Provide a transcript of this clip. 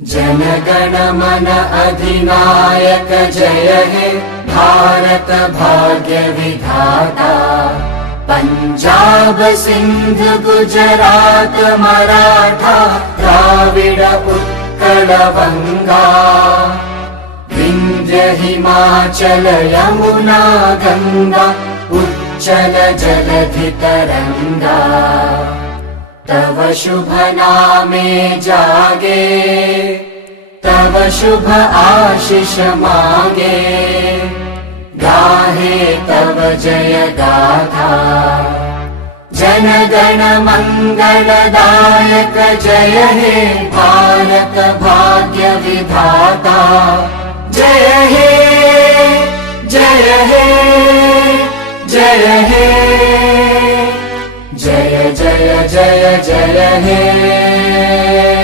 जन मन अधिनायक जय हे भारत भाग्य विधाता। पंजाब सिंध गुजरात मराठा द्राविड उत्कल बंगा। विंध्य हिमाचल यमुना गंगा उच्चल जलधि तरंगा। तव शुभ नामे जागे तव शुभ आशीष मांगे। गाहे तव जय गाथा जन गण मंगलदायक जय हे भारत भाग्य विधाता। जय हे जय हे जय हे जय जय जय जय हे।